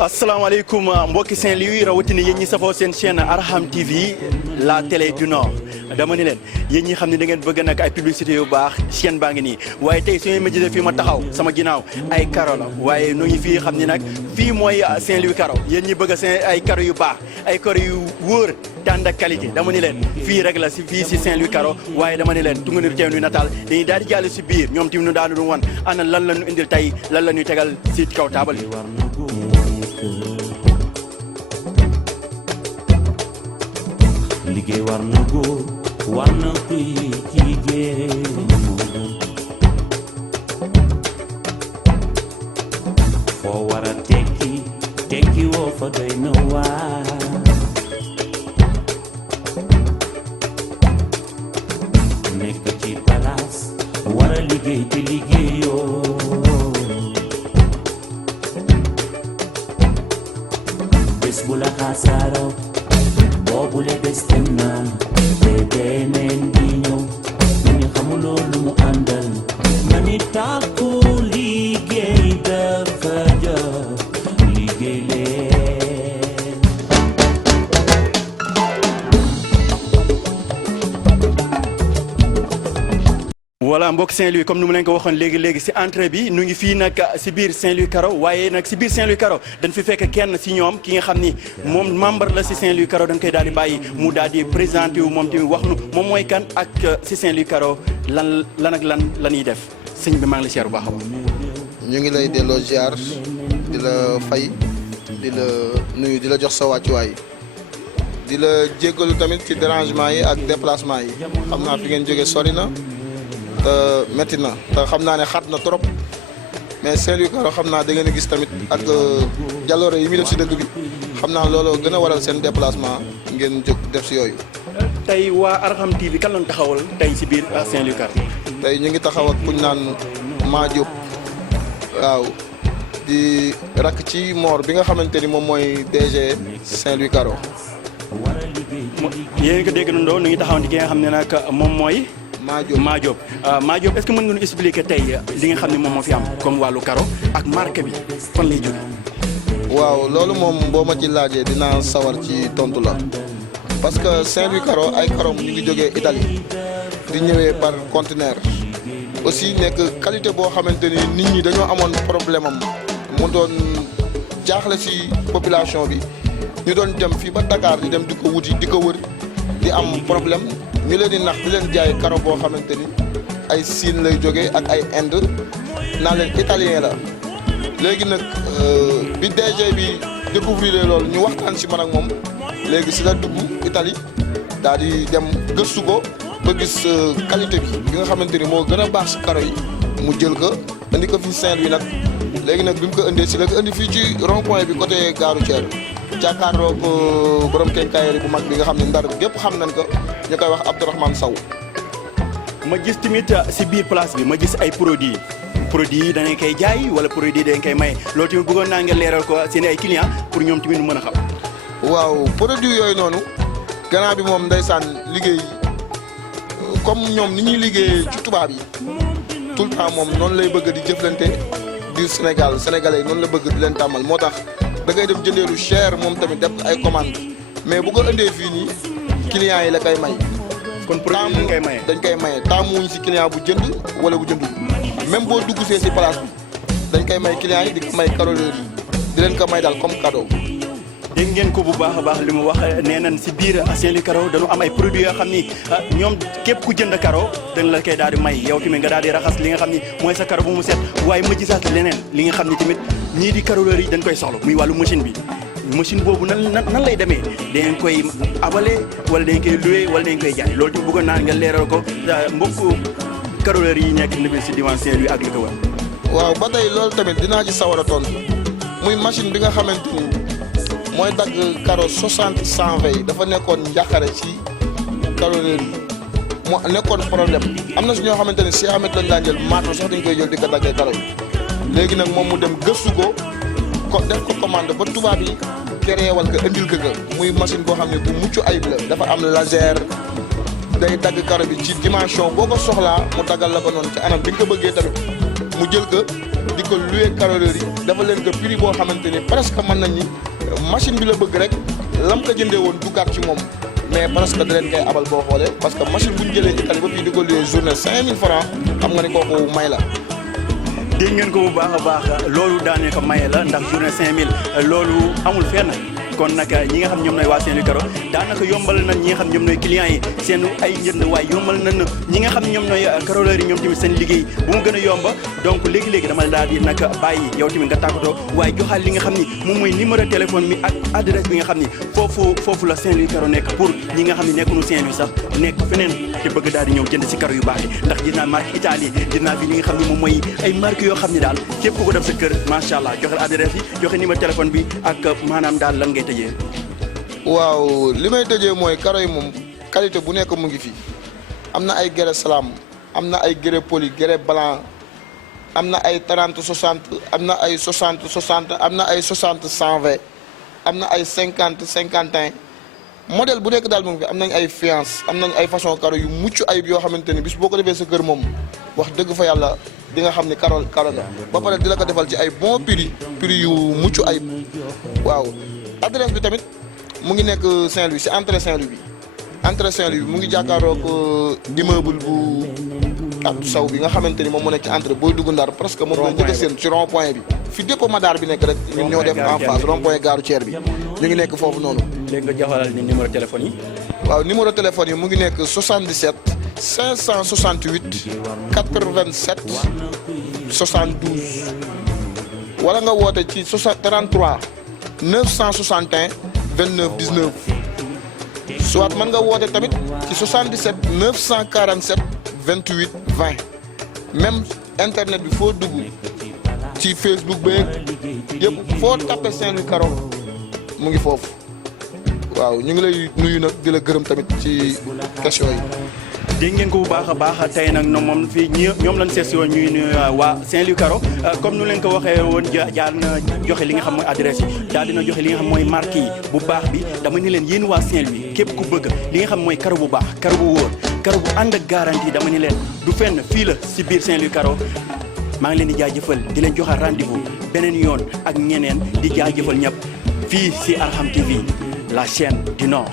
asalaamaaleykum mbokki Saint-Louis rawatina yéen ñi safoo seen chaîne Arham TV la télé du Nord dama ni leen yéen ñi xam ne da ngeen bëgg nag ay publicité yu baax chaîne baa ngi nii waaye tey su ma gisee fii ma taxaw sama ginnaaw ay karo la waaye nu ngi fii xam ne nag fii mooy Saint-Louis karo yéen ñi bëgg ay karo yu baax ay karo yu wóor tànd ak qualité dama ni leen fii rek la fii si Saint-Louis karo waaye dama ni leen tunga niru teew nuy nataal dañuy daal di jàll si biir ñoom tamit nu daanu du wan ana lan la ñu indil tey lan la ñuy tegal si kaw taabal yi liggéey war na góor war na kuy jigéen foo war a tekki woo fa doy na waar nekk ci palaas war a liggéey te liggéeyoo bés bu la xasaaraw boobule bés dem na te beneen di ñëw ni xamuloo lu mu àndal ma ni tàkku liggéey dafa jot liggéey leen voilà mbokk Saint-Louis comme ni mu leen ko waxoon léegi si entrée bi nu ngi fii nag si biir Saint-Louis Caro waaye nag si biir Saint-Louis Caro dañ fi fekk kenn si ñoom ki nga xam ni moom membre la si Saint-Louis Caro dañ koy daal di bàyyi mu daal di présenté wu moom tamit wax nu moom mooy kan ak si Saint-Louis Caro lan ak lan la ñuy def sëñ bi maa ngi la siyaar bu baax a baax. ñu ngi lay delloo ziar di la fay di la nuyu di la jox sa wàccuwaay di la jéggalu tamit ci dérangement yi ak déplacement yi xam naa fi ngeen jógee sori na. métti na te xam naa ne xat na trop mais Saint-Louis Caro xam naa da ngeen a gis tamit ak jaloore yi muy def si dëkk bi xam naa looloo gën a waral seen déplacement ngeen jóg def si yooyu. tey waa Arham TV kan lañ taxawal tey si biir Saint-Louis Caro. tey ñu ngi taxaw ak kuñ naan Ma Diop waaw di rakk ci Mor bi nga xamante ni moom mooy DG Saint-Louis Caro. yéen a ko dégg nañu nu ngi taxawante ki nga xam ne nag moom mooy. Ma Diop est-ce que mën nga ñu expliquer tey li nga xam ne moom moo fi am comme wàllu karo ak marque bi fan lay jóge. waaw loolu moom boo ma ci laajee dinaa sawar ci tontu la parce que Saint-Louis Caro ay karo ñu ngi jógee Italie di ñëwee par conteneur aussi nekk qualité boo xamante ni nit ñi dañoo amoon problème am mu doon jaaxle ci population bi ñu doon dem fii ba Dakar di dem di ko wuti di ko wër di am problème. ñu leen di nax di leen jaay karo boo xamante ni ay Siin lay jógee ak ay Inde naa leen italien la léegi nag bi DG bi découvrir loolu ñu waxtaan si man ak moom léegi si la dugg Italie daal di dem gëstu ko ba gis qualité bi nga xamante ni moo gën a baax si karo yi mu jël ko indi ko fii Saint-Louis nag léegi nag bi mu ko indee si la ko indi fii ci rond point bi côté gare routière jàkkaarloog borom kenkaayeri bu mag bi nga xam ne ndar gépp xam nañ ko ñu koy wax Abdourahmane Sow. ma gis tamit si biir place bi ma gis ay produits yi danañ koy jaay wala produit yi dañ koy maye loolu tamit bëggoon naa nga leeral ko seen ay clients pour ñoom tamit ñu mën a xam. waaw produit yooyu noonu gannaaw bi moom ndeysaan liggéey comme ñoom ni ñuy liggéey ci tubaab yi tout le temps moom noonu lay bëgg di jëflante biir sénégalais yi noonu la bëgg di leen tàmmal moo tax. da ngay dem jëndee lu cher moom tamit def ay commande mais bu ko indee fii nii clients yi la koy may. kon produit dañ koy maye dañ koy maye taamuwuñ si client bu jënd wala bu jëndul même boo dugg see si place bi dañ koy may clients yi di ko may caroleur yi di leen ko may daal comme cadeau. dégg ngeen ko bu baax a baax li mu wax nee nañ si biir Saint-Louis Caro dañu am ay produits yoo xam ni ñoom képp ku jënd karo dañ la koy daal di may yow tamit nga daal di raxas li nga xam ni mooy sa karo bu mu set waaye ma gisaat leneen li nga xam ni tamit ñii di caroleur yi dañ koy soxla muy wàllu machine bi machine boobu nan lay demee dangeen koy abale wala dañ koy loué wala dañ koy jaay loolu tamit bëggoon naa nga leeral ko mbokku caroleur yi nekk na si diwaan Saint-Louis ak li ko war. waaw ba tey loolu tamit dinaa ci sawar a tontu muy machine bi nga xamante ni mooy dagg karo 60 120 dafa nekkoon njàqare ci caroleur yi mu nekkoon problème am na si ñoo xamante ni si amet lañ daan jël maato sax dañ koy jël di ko daggee karo yi léegi nag moom mu dem gëstu ko def ko commande ba tubaab yi créé wal ko indil ko muy machine boo xam ne bu mucc ayib la dafa am laser day dagg karo bi ci dimension boo ko soxlaa mu daggal la ko noonu ci anam bi nga ko bëggee tamit mu jël ko di ko loué carreleurs yi dafa leen ko prix boo xamante ni presque mën nañ ni machine bi la bëgg rek lam ko jëndee woon duggaat ci moom mais presque da leen koy abal boo xoolee parce que machine bu ñu jëlee Italie ba fii di ko loué journée 5000 francs xam nga ni kooku may la. dégg ngeen ko bu baax a baax loolu daanee ko maye la ndax journée 5000 loolu amul fenn kon nag ñi nga xam ñoom nooy waa Saint-Louis Caro daanaka yombal nañ ñi nga xam ñoom nooy clients yi seen ay njënd waaye yombal nañ ñi nga xam ñoom nooy carreleurs yi ñoom tamit seen liggéey bu mu gën a yomba donc léegi-léegi dama daal di nag bàyyi yow tamit nga tàggatoo waaye joxaal li nga xam ni moom mooy numéro téléphone bi ak adresse bi nga xam ni foofu la Saint-Louis Caro nekk pour ñi nga xam ne nekkuñu Saint-Louis sax nekk feneen te bëgg daal di ñëw jënd si karo yu baax yi ndax gis naa marque Italie gis naa fi li nga xam ne moom mooy ay marque yoo xam ne daal képp ku ko def sa kër macha allah joxe adresse yi joxe numéro téléphone bi ak maanaam daal lan ngay tëjee. waaw li may tëjee mooy karo yi moom qualité bu nekk mu ngi fi am na ay grès salam am na ay grès poli grès blanc am na ay 30 60 am na ay 60 60 am na ay 60 120 am na ay 50 51 modèle bu nekk daal mu ngi fi am nañ ay fiance am nañ ay façon karo yu mucc ayib yoo xamante ni bis boo ko defee sa kër moom wax dëgg fa yàlla di nga xam ni karo la ba pare di la ko defal ci ay bon prix yu mucc ayib waaw adresse bi tamit mu ngi nekk Saint-Louis si entrée Saint-Louis bi entrée Saint-Louis bi mu ngi jàkkaaroog immeuble bu Abdou Sow bi nga xamante ni moom moo nekk ci entrée booy dugg Ndar presque moom la njëkk a seen ci rond point bi fi dépôt Madar bi nekk rek ñun ñoo def en face rond point gare routière bi ñu ngi nekk foofu noonu. léegi nga joxalal ni numéro téléphone yi. waaw numéro téléphone yi mu ngi nekk 77 568 87 72 wala nga woote ci 33 961 29 19 soit mën nga woote tamit ci 77 947 28 20 même internet bi foo dugg ci Facebook beeg yëpp foo tapé Saint-Louis Caro mu ngi foofu waaw ñu ngi lay nuyu nag di la gërëm tamit ci question yi. dégg ngeen ko bu baax a baax tey nag moom fii ñoom lañ seet si woon ñuy waa Saint-Louis Caro comme nu leen ko waxee woon jaar na joxe li nga xam mooy adresse yi daal dina joxe li nga xam mooy marque yi bu baax bi dama ni leen yéen waa Saint-Louis képp ku bëgg li nga xam mooy karo bu baax karo bu wóor karo bu ànd ak garantie dama ni leen du fenn fii la si biir Saint-Louis Caro maa ngi leen di jaajëfal di leen joxe rendez-vous beneen yoon ak ñeneen di jaajëfal ñëpp fii si Arham TV la chaîne du Nord.